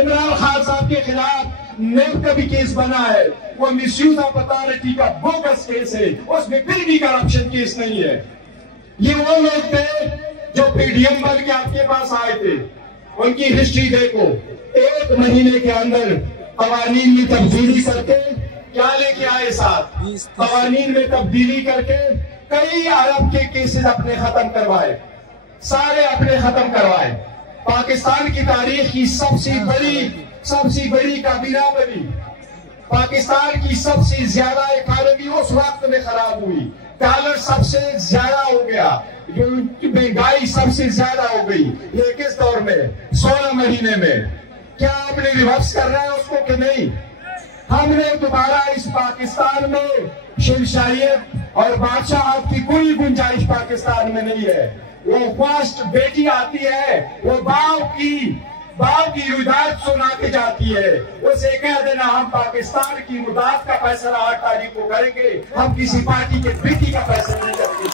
इमरान खान साहब के खिलाफ नेब का भी केस बना है, वो मिसयूज ऑफ अथॉरिटी का बोगस केस है, उसमें फिर भी करप्शन केस नहीं है। ये वो लोग थे जो पीडीएम बन के आपके पास आए थे, उनकी हिस्ट्री देखो। 1 महीने के अंदर कवानीन में तब्दीली करके क्या लेके आए साथ, कवानीन में तब्दीली करके कई अरब के केसेस अपने खत्म करवाए, सारे अपने खत्म करवाए। पाकिस्तान की तारीख की सबसे बड़ी काबीना बनी। पाकिस्तान की सबसे ज्यादा इकॉनमी उस वक्त में खराब हुई, डॉलर सबसे ज्यादा हो गया, महंगाई सबसे ज्यादा हो गई। ये किस दौर में? 16 महीने में। क्या आपने रिवर्स कर रहा है उसको कि नहीं? हमने दोबारा इस पाकिस्तान में शेरशाहियत और बादशाह की कोई गुंजाइश पाकिस्तान में नहीं है। वो फर्स्ट बेटी आती है, वो बाप की रुदात सुना के जाती है, उसे कह देना हम पाकिस्तान की रुदात का फैसला 8 तारीख को करेंगे, हम किसी पार्टी के बेटी का फैसला नहीं करेंगे।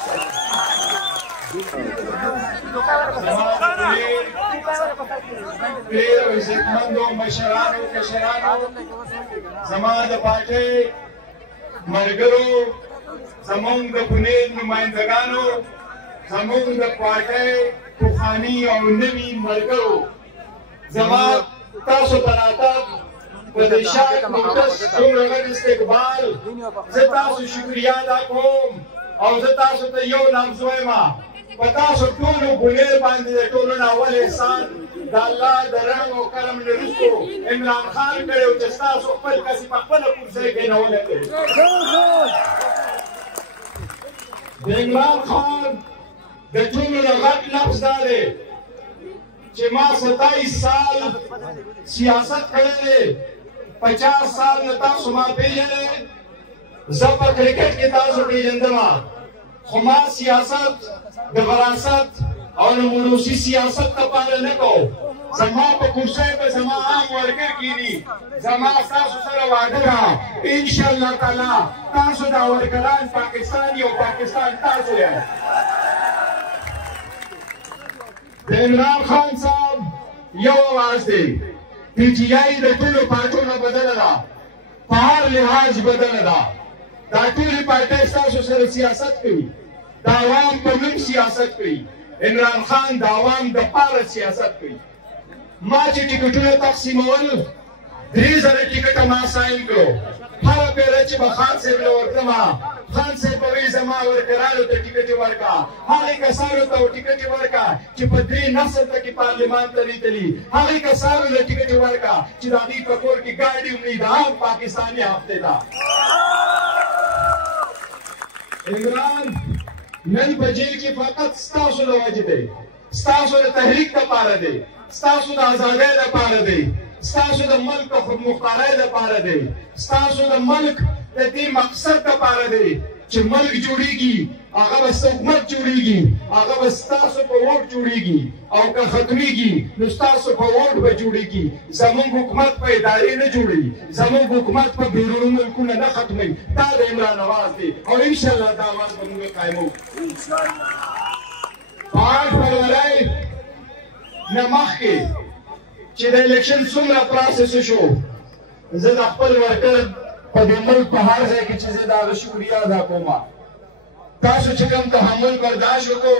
समाज पार्टी मरगरो जमूंग पुनेर नुमाइंदगानो जमूंग पार्टी पुखानी और नवी मरगरो जमात तासो तनातब बदेशात मुक्तस तुमरगन इस्तेकबाल ज़तासो शुक्रिया दा कोम और ज़तासो तयो नामज़ोएमा पतासो टोलो बुलेर बांधे टोलो नावल एहसान दाल्ला दरंग और करम नरुस्तो इमरान खान करे उचस्तासो पल कसी पकपल कुर्से के नावल है। इमरान खान दे टोलो लगत लफ्ज़ डाले मां 27 साल सियासत करे, 50 साल नता सुमा पेजने जब क्रिकेट के ताज़ पेजंदमा खुमा सियासत विरासत और मुनूसी सियासत का पालन न को जमा पे कुर्सी पे जमा आम वर्कर की नी जमा सासु सर वादरा इंशाअल्लाह ताला तासु दा वर्करान पाकिस्तानी और पाकिस्तान तासु है। इमरान खान साहब यो आवाज दे पीटीआई द टूल पार्टी में बदल रहा, पार लिहाज बदल रहा, दाटूली पार्टी सासु सर सियासत की दावाम पमिम सियासत की, इमरान खान दावाम द पार सियासत की। माची टिकटों तकसीमोल 3000 टिकट मा साइन करो, हर पेरच बखान से वर्तमा खान से पवी जमा वर्करानो ते टिकट वर्का हाले कसारो तो टिकट वर्का कि पदरी नस्ल तक की पार्लियामान तली हाले कसारो ले टिकट वर्का कि रानी कपूर की गाड़ी उम्मीद आम पाकिस्तानी हफ्ते था। इमरान नई बजेल की फकत स्तासु लवाजदे स्तासु तहरीक का पारा दे स्तासु आजादी का पारा दे स्तासु मुल्क को खुद मुख्तार का पारा दे स्तासु मुल्क ते मकसद का पारा दे कि मुल्क जुड़ेगी आगा बस हुकूमत जुड़ेगी आगा बस तासु पर वोट जुड़ेगी और का खत्मीगी नुस्तासु पर वोट पे जुड़ेगी जमून हुकूमत पे इदारे न जुड़ी जमून हुकूमत पर बैरून मुल्क न खत्मी ताद इमरान आवाज दे और इंशाअल्लाह दावाज बनूंगे कायम हो इंशाअल्लाह। 5 फरवरी नमख के چې د इलेक्शन څومره پروسس شو زه د خپل ورکر په دې ملک په هر ځای کې چې زه د هغه شکریا ادا کوم تاسو چې کوم تحمل برداشت وکړو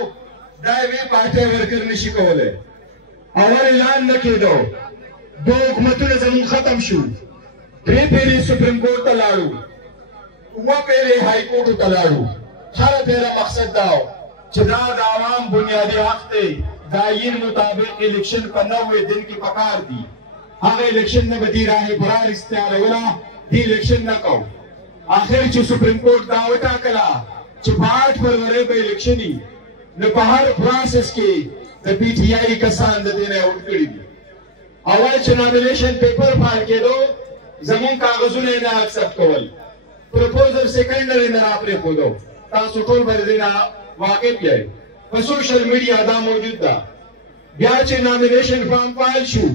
دا یوې پارټۍ ورکر نشي کولی اول اعلان نه کېدو 2 حکومتونه زموږ ختم شو 3 پیرې سپریم کورټ ته لاړو 2 پیرې های کورټ ته لاړو هر پیره مقصد دا و چې دا د عوام بنیادي حق دی दायीन मुताबिक इलेक्शन पर 90 दिन की पकार दी आगे इलेक्शन ने बदी राह बरार इख्तियार वाला दी इलेक्शन न को आखिर जो सुप्रीम कोर्ट दावता कला 8 फरवरी पे इलेक्शन ही न बाहर प्रोसेस के द पीटीआई कसान देने उठकड़ी अवल नॉमिनेशन पेपर फाड़ के दो जमून कागजों ने ना एक्सेप्ट कोल प्रपोजल सेकेंडरी ने आपने खोदो तासु टोल भर देना वाकई भी है पर सोशल मीडिया दा मौजूद था ब्याह चे नॉमिनेशन फॉर्म फाइल शू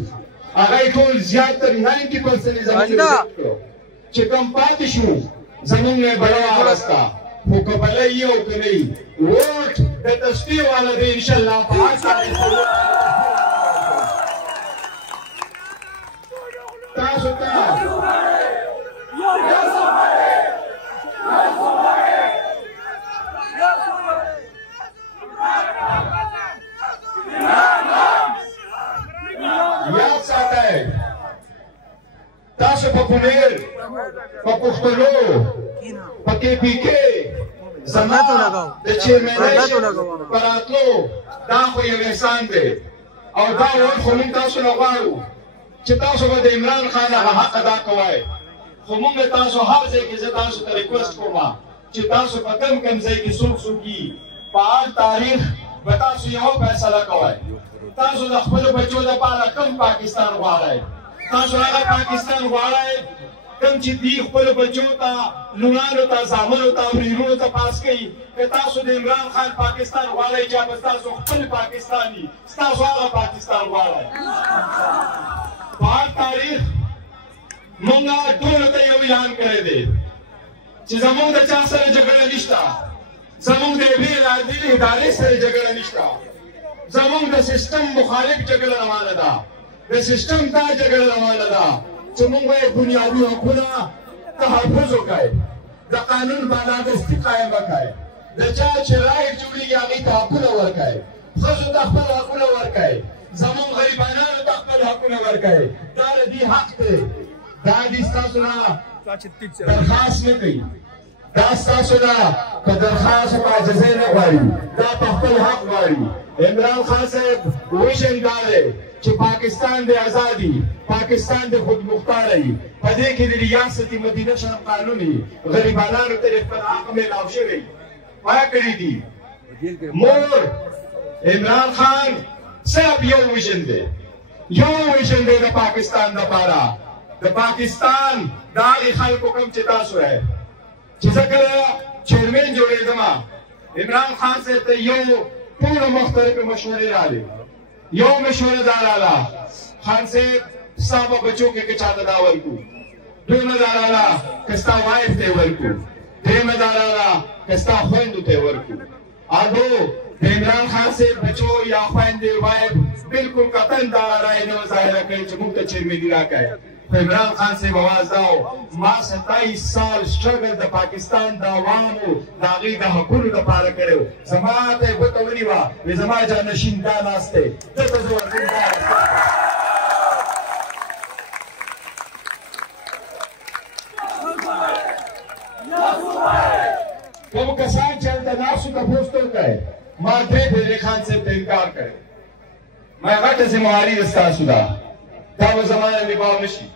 आगे टोल ज्यादातर 90% इजाजत करो चे कम पाती शू जमीन में बड़ा रास्ता वो कबले ये हो कि नहीं वोट द तस्ती वाला दे इंशाल्लाह 5 साल तासु याद साथ है तासु पपुनेर पपुख्तलो पके पीके زما د چیرمنۍ په راتلو دا خو یو احسان دی او دا وایي خو موږ تاسو نه غواړو چې تاسو به د عمران خان هغه حق ادا کوئ خو موږ تاسو هر ځای کې زه تاسو ته ریکوست کوم چې تاسو په کوم ځای کې څوک دي په هر تاریخ به تاسو یو فیصله کوئ تاسو د خپلو بچو لپاره کوم پاکستان غواړئ تاسو هغه پاکستان غواړئ کم چې دی خپل بچو ته لونانو ته زامنو ته ورونو ته پاس کوي که تاسو د عمران خان پاکستان غواړئ چې به تاسو خپل پاکستاني تاسو هغه پاکستان غواړئ په هر تاریخ موږ ټولو ته یو اعلان کړی دی چې زموږ د چا سره جګړه نشته زموږ د یوې عادلې ادارې سره جګړه نشته زموږ د سیستم مخالف جګړه روانه ده د سیستم دا جګړه روانه ده چې موږ باید بنیادي حقونه تحفظ وکړو د قانون بالادستي قایم وکړو د چا چې رایې جوړېږي هغې ته حقونه ورکړو ښځو ته خپل حقونه ورکړو زموږ غریبانانو ته خپل حقونه ورکړو دا د دې حق دی دا دې ستاسو نه درخواست نه کوي دا ستاسو نه په درخواست په عاجزۍ نه غواړي دا په خپل حق غواړي عمران خان صاحب ویژن دا دی چې پاکستان د ازادي پاکستان د خودمختارۍ په دې کې د ریاست مدینه شرف قانوني غریبانانو ته خپل حق میلاو شوی پای کړی دي مور عمران خان صاحب یو ویژن دی د پاکستان لپاره د پاکستان د هغې خلکو کوم چې تاسو یې چې زه کله چیرمین جوړېدم عمران خان صاحب ته یو ټولو مختلفې مشورې راغلې یو مشوره دا راغله خان صاحب ستا په بچو کې که چاته دا ورکړو دویمه دا راغله که ستا وایف ته یې ورکړو درېیمه دا راغله که ستا خویندو ته یې ورکړو اګو د عمران خان صاحب بچو یا خویندې وایف بلکل قطعا دا رایې نه ظاهره کړې چې موږ ته چیرمني راکړئ عمران خان صاحب आवाज داو ما 27 سال سټرګل د پاکستان د عوامو د هغې د حقونو لپاره کړی و زما ته یې ګوته ونیوه وایي زما جانشین دا ناست دی دلته زه ورکوم کوم کسان چې هلته ناستو تپوس ته وکړئ ما درې پېرې خان صاحب ته انکار کړی ما غټه ذمهواري ده ستاسو ده دا به زما نه نباو نه شي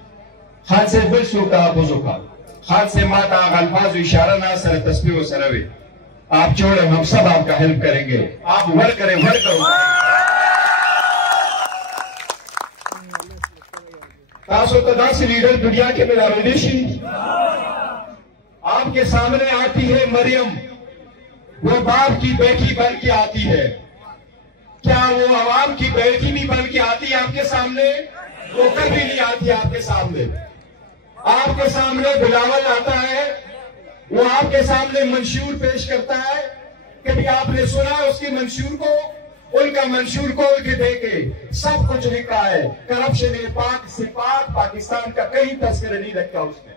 خان صاحب بل څوک تحفظ وکړه خان صاحب ما ته هغه الفاظ و اشاره نه سره تسبیح و سره وی آپ چھوڑیں ہم سب آپ کا ہیلپ کریں گے آپ ورک کریں ورک کرو تاسو ته داسې لیډر دنیا کې ملاویدلی شي آپ کے سامنے آتی ہے مریم وہ باپ کی بیٹی بن کے آتی ہے کیا وہ عوام کی بیٹی نہیں بن کے آتی آپ کے سامنے وہ کبھی نہیں آتی آپ کے سامنے بلاول آتا ہے وہ آپ کے سامنے منشور پیش کرتا ہے کبھی آپ نے سنا اس کی منشور کو ان کا منشور کھول کے دیکھے سب کچھ لکھا ہے کرپشن پاک سے پاک پاکستان کا کہیں تذکرہ نہیں رکھا اس میں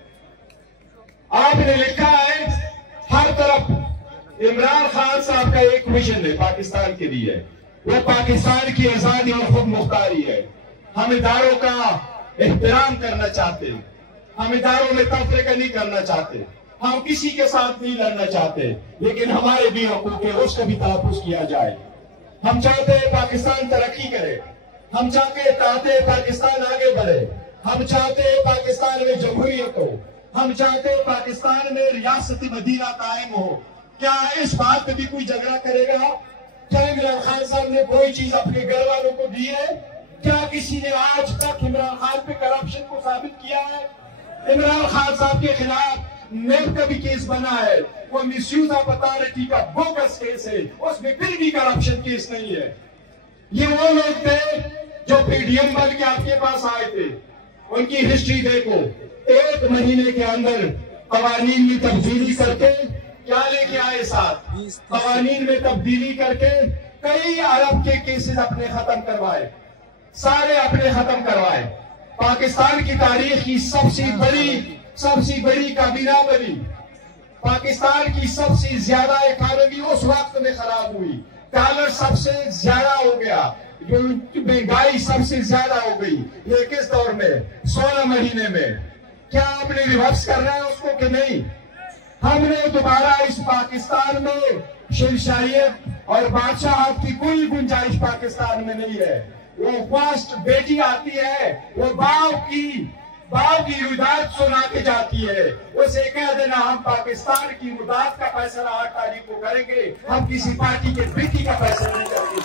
آپ نے لکھا ہے ہر طرف عمران خان صاحب کا ایک ویژن ہے پاکستان کے لیے وہ پاکستان کی آزادی اور خود مختاری ہے ہم اداروں کا احترام کرنا چاہتے ہیں ہم اداروں میں تفریقہ نہیں کرنا چاہتے ہم کسی کے ساتھ نہیں لڑنا چاہتے لیکن ہمارے بھی حقوق ہے اس کا بھی تحفظ کیا جائے ہم چاہتے ہیں پاکستان ترقی کرے ہم چاہتے ہیں پاکستان آگے بڑھے ہم چاہتے ہیں پاکستان میں جمہوریت ہو ہم چاہتے ہیں پاکستان میں ریاستی مدینہ قائم ہو کیا اس بات پہ بھی کوئی جھگڑا کرے گا کیا عمران خان صاحب نے کوئی چیز اپنے گھر والوں کو دی ہے کیا کسی نے آج تک عمران خان پہ کرپشن کو ثابت کیا ہے عمران خان صاحب کے خلاف نیب کا بھی کیس بنا ہے وہ مس یوز آف اتھارٹی کا بوگس کیس ہے اس میں پھر بھی کرپشن کیس نہیں ہے یہ وہ لوگ تھے جو پی ڈی ایم بن کے آپ کے پاس آئے تھے ان کی ہسٹری دیکھو 1 مہینے کے اندر قوانین میں تبدیلی کر کے کیا لے کے آئے ساتھ قوانین میں تبدیلی کر کے کئی ارب کے کیسز اپنے ختم کروائے سارے اپنے ختم کروائے पाकिस्तान की तारीख की सबसे बड़ी काबीना बनी। पाकिस्तान की सबसे ज्यादा इकॉनमी उस वक्त में खराब हुई, डॉलर सबसे ज्यादा हो गया, महंगाई सबसे ज्यादा हो गई। ये किस दौर में? 16 महीने में। क्या आपने रिवर्स करना है उसको कि नहीं? हमने दोबारा इस पाकिस्तान में शहंशाहियत और बादशाहत की कोई गुंजाइश पाकिस्तान में नहीं है। वो फर्स्ट बेटी आती है, वो बाप की रुदात सुना के जाती है, उसे कह देना हम पाकिस्तान की रुदात का फैसला 8 तारीख को करेंगे, हम किसी पार्टी के बेटी का फैसला नहीं करेंगे।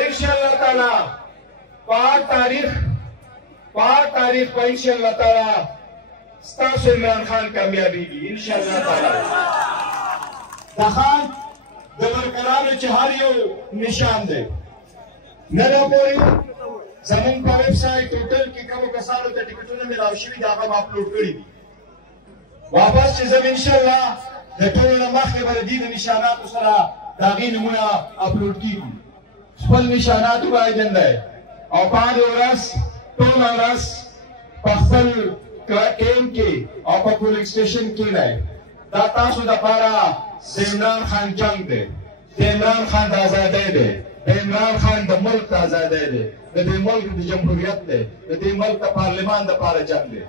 इंशाअल्लाह ताला 5 तारीख को इंशाअल्लाह ताला स्टाफ इमरान खान कामयाबी की इंशाअल्लाह ताला दखान दबरकरार चहारियो निशान दे नरा पोरी जमन पर वेबसाइट होटल की कम कसारो ते टिकटों में लावशी दा हम अपलोड करी दी वापस चीज़ इंशाअल्लाह द टोल मखे बरदी निशानात उसरा दागी नमूना अपलोड की स्पल निशानात बाय जंदा है और 5 औरस टोल औरस पखल केम के और पुलिस स्टेशन के लाए दाता सुधा पारा इमरान खान जंग दे इमरान खान आजादी दे इमरान खान द मुल्क आजादी दे द मुल्क द जमहूरियत दे द मुल्क द पार्लियामान द पारा जंग दे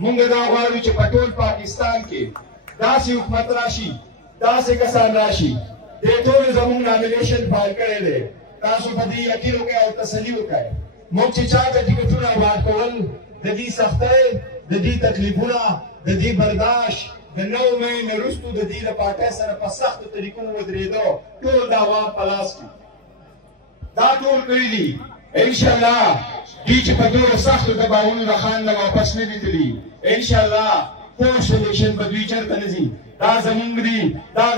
मुंगे दा वाली च पटोल पाकिस्तान के दासी हुकूमत राशि दासी कसान राशि दे तो जमून नॉमिनेशन फाइल करे दे तासु बदी यकीन के और तसल्ली होता है मुझे चाहते टिकटों बात कोल ददी सख्ते ददी तकलीफुना ददी बर्दाश्त د نو مې نرستو د دې د پاټه سره په سختو طریقو ودرېدو ټول دا عوام پلاس کی دا ټول کړی دي ان شاء الله دې چې په ډېرو سختو دباونو د خان نه واپس نه دي تللي ان شاء الله ټول سلیکشن به دوی چېرته نه ځي دا زمونږ دي دا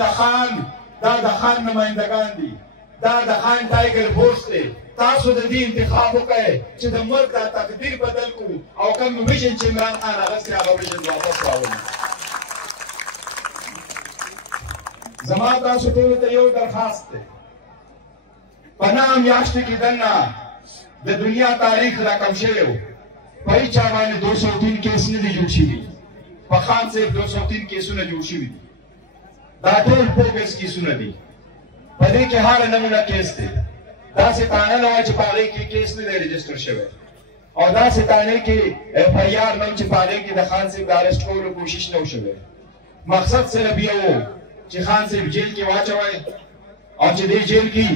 د خان نمایندګان دي دا د خان ټایګر فورس دی تاسو د دې انتخاب وکړئ چې د ملک دا تقدیر بدل کړو او کوم ویژن چې عمران خان اغوستی هغه ویژن واپس راولي زما تاسو ټولو ته یو درخواست دی په نهه میاشتې کې دننه د دنیا تاریخ راکم شوی و په هېچ چا باندې 203 کیس نه دي جوړ شوي په خان صاحب 203 کیسونه جوړ شوي دي دا ټول بوګس کیسونه دي په دې کې هر نمونه کیس دی داسې تانه نه وه چې په هغې کې کیس نه دی رجسټر شوی او داسې تانې کې اف آی آر نه چې په هغې کې د خان صاحب د ارسټ کولو کوشش نه و شوی مقصد صرف یو و چې خان صاحب جیل کې واچوي او چې دې جیل کې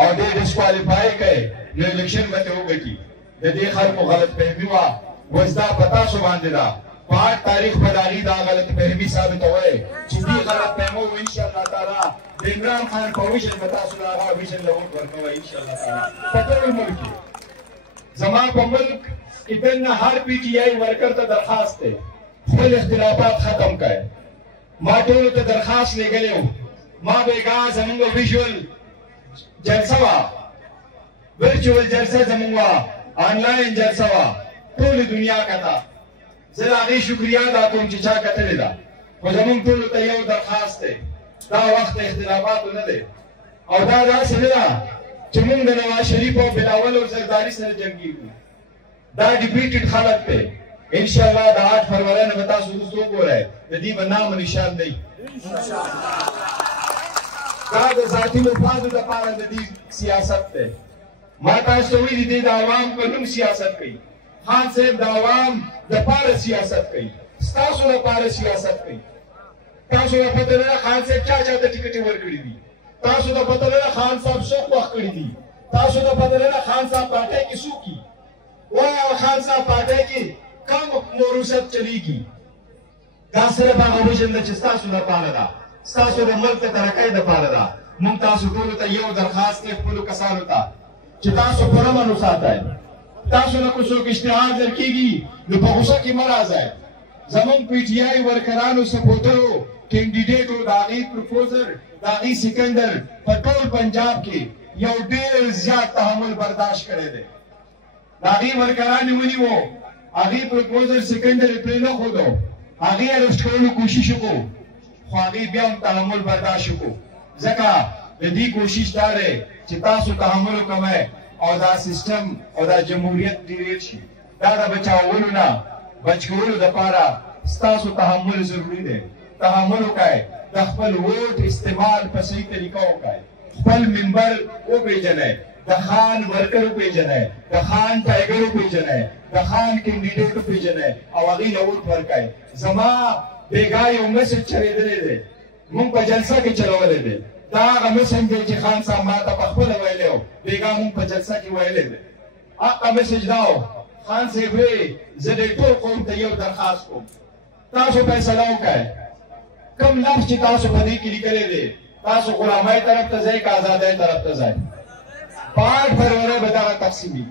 او دې ډسکوالیفای کړي نو الیکشن به ته وګټي د دې خلکو غلط فهمي وه اوس دا په تاسو باندې ده په 8 تاریخ به د هغې دا غلط فهمي ثابتوئ چې دې غلط فهمو انشاءالله تعالی د عمران خان په ویژن به تاسو د هغه ویژن له ووټ ورکوئ انشاءالله تعالی په ټول ملک کې زما په ملک کې دننه هر پی ټي آی ورکر ته درخواست دی خپل اختلافات ختم کړئ ما ټولو ته درخواست لېږلی و ما بېګا زمونږ ویژوال جلسه وه ورچوال جلسه زمونږ وه آنلاین جلسه وه ټولې دنیا کته زه د هغې شکریا ادا کوم چې چا کتلې ده خو زمونږ ټولو ته یو درخواست دی دا وخت اختلافاتو نه دی او دا داسې نه ده چې مونږ د نواز شریف او بلاول او زرداري سره جنګېږو دا ډیپیټډ خلک دی انشاءالله د 8 فروری نه به تاسو وروسته وګورئ د دې به نام نشان دی دا د ذاتي مفادو دپاره د دې سیاست دی ما تاسو ته ویلي دی د عوام په نوم سیاست کوي خان صاحب د عوام دپاره سیاست کوي ستاسو لپاره سیاست کوي تاسو ته پته لرله خان صاحب چا ته ټکټې ورکړي دي تاسو ته پته لرله خان صاحب څوک وخت کړي دي تاسو ته پته لرله خان صاحب پارټۍ کې څوک دي وایه خان صاحب پارټۍ کې کم موروثت چلیږي دا صرف هغه ویژن ده چې ستاسو لپاره ده ستاسو د ملک د ترقۍ دپاره ده موږ تاسو ټولو ته یو درخواست دی خپلو کسانو ته چې تاسو پوره امن وساتئ تاسو نه که څوک اشتهار درکېږي نو په غوسه کې مه راځئ زمونږ پی ټي آی ورکرانو سپورټرو کینډیډیټو د هغې پروپوزر د هغې سکندر په ټول پنجاب کې یو ډېر زیات تحمل برداشت کړی دی د هغې ورکران یې ونیوو هغې پروپوزر سکندر یې پرې نه ښودو هغې ارسټ کولو کوشش وکړو خو هغې بیا هم تحمل برداشت وکړو ځکه د دې کوشش دا دی چې تاسو تحمل وکوئ او دا سیستم او دا جمهوریت ډېر شي دا د بچاولو نه بچ کولو دپاره ستاسو تحمل ضروري دی تحمل وکړئ د خپل ووټ استعمال په صحیح طریقه وکړئ خپل منبر وپېژنئ د خان ورکر وپېژنئ د خان ټایګر وپېژنئ د خان کینډیډیټ وپېژنئ او هغې له ووټ ورکړئ زما بېګا یو میسج چلېدلی دی مونږ په جلسه کې چلولی دی دا هغه میسج دی چې خان صاحب ما ته پخپله ویلی و بېګا مونږ په جلسه کې ویلی دی هغه میسج دا و خان صاحب وی زه دې ټول قوم ته یو درخواست کوم تاسو فیصله وکړئ کوم لفظ چې تاسو په دې کې لیکلی دی تاسو غلامۍ طرف ته ځئ که ازادۍ طرف ته ځئ 5 فروری به دغه تقسیمي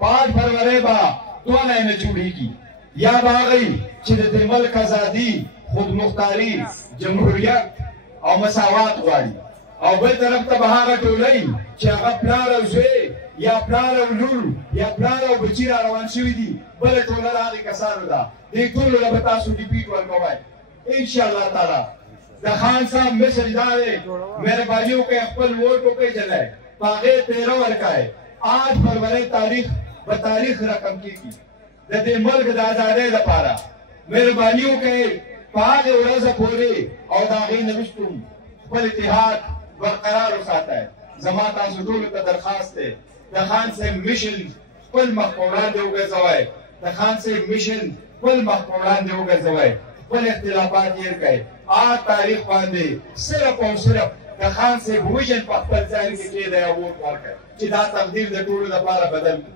5 فروری به دوه لاینه جوړېږي یا به هغوی چې د دې ملک ازادي خودمختاري جمهوریت او مساوات غواړي او بل طرف ته به هغه ټولۍ چې هغه پلار او زوی یا پلار او لور یا پلار او بچي را روان شوي دي بله ټوله د هغې کسانو ده دې ټولو له به تاسو ډیپیټ ورکوئ انشاءالله تعالی د خان صاحب میسج دا دی مهرباني وکړئ خپل ووټ وپېژنئ په هغې پیره ورکړئ 8 فروری تاریخ به تاریخ رقم کېږي د دې ملک د ازادۍ لپاره مهرباني وکړئ په هغې ورځه پورې او د هغې نه وروسته خپل اتحاد برقرار وساتئ زما تاسو ټولو ته درخواست دی د خان صاحب میشن خپل مخ په وړاندې وګرځوئ د خان صاحب میشن خپل مخ په وړاندې وګرځوئ خپل اختلافات هېر کړئ 8 تاریخ باندې صرف او صرف د خان صاحب ویژن په خپل ذهن کې کېږدئ او ووټ ورکړئ چې دا تقدیر د ټولو لپاره بدل کړي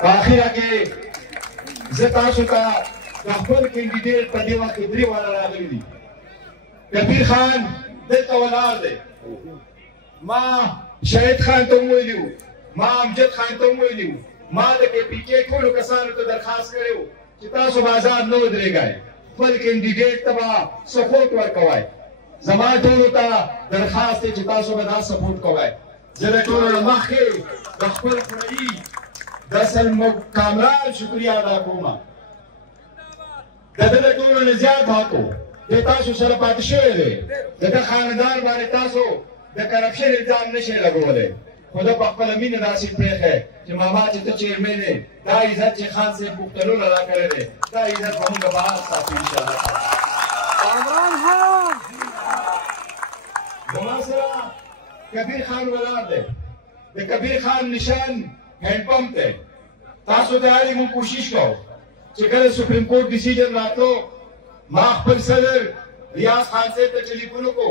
په اخره کې زه تاسو ته د خپل کینډیډیټ په دې وخت کې 3 واره راغلي دي کبیر خان دلته ولاړ دی ما شهید خان ته هم ویلي وو ما امجد خان ته هم ویلي وو ما د کې پي کې ټولو کسانو ته درخواست کړی و چې تاسو به ازاد نه ودرېږئ خپل کینډیډیټ ته به سپورټ ورکوئ زما ټولو ته درخواست دی چې تاسو به دا سپورټ کوئ زه د ټولو نه مخکې د خپل خورایي د کامران شکریه ادا کوم د ده د ټولو نه زیات حق و د تاسو سره پاتې شوی دی د ده خاندان باندې تاسو د کرپشن الزام نشئ لګولی خو ده په خپله مینه داسې پرېښی چې ماما چې ته چیرمن یې دا عزت چې خان صاحب پښتنو له راکړی دی دا عزت به موږ بهار ساتو انشاءالله زما سره کبیر خان ولاړ دی د کبیر خان نشان هینډ پمپ دی تاسو ته اړ موږ کوشش کوو چې کله سپریم کورټ ډیسیژن راتلو ما خپل صدر ریاض خان صاحب ته ټلیفون وکړو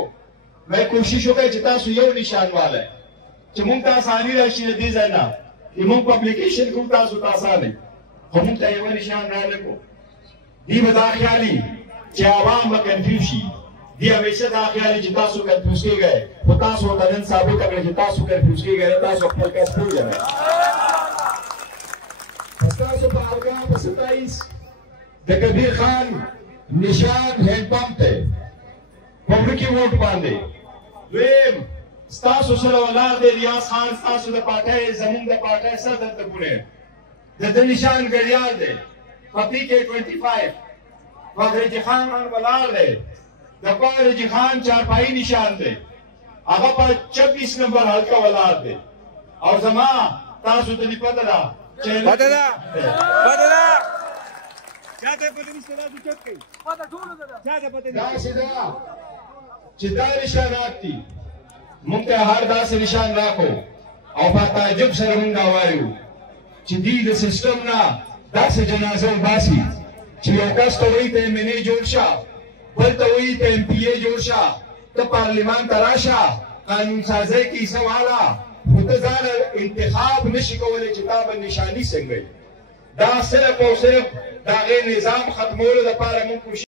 مې کوشش وکړی چې تاسو یو نشان والی چې موږ ته اساني راشي د دې ځای نه چې موږ پبلیکیشن کوو تاسو ته اسانه خو موږ ته یو نشان رانکړو دی به دا خیالي چې عوام به کنفیوز شي دی همیشه دا خیالي چې تاسو کنفیوز کېږئ خو تاسو ورته نن ثابته کړئ چې تاسو کنفیوز کېږئ نه تاسو خپل کس پوهېږئ ستاسو په ارګان په 27 د کبیر خان نشان هینډ پمپ دی په وړوکي ووټ باندې دویم ستاسو سره ولاړ دی ریاض خان ستاسو د پارټۍ زموږ د پارټۍ صدر د پونے د ده نشان ګډیال دی په پي کې 25 فخرجي خان ولاړ دی د فخرجي خان چارپایي نشان دی هغه په 26 نمبر حلقه ولاړ دی او زما تاسو ته پته ده پته ده چاته پته نشته دا چوک کوي پته ټول ده چاته پته نه داسې ده چې دا نشانات دي موږ ته هر داسې نشان راکړو او په تعجب سره موږ وایو چې دې د سیستم نه داسې جنازه وباسي چې یو کس ته وایي ته ایم جوړ شه بل ته وایي ته ایم پي اے جوړ شه ته پارلیمان ته راشه قانون سازۍ کې حصه واله خو ته ځان انتخاب نشي کولی چې تا به نشاني څنګه دا صرف او صرف د هغې نظام ختمولو دپاره موږ کوشش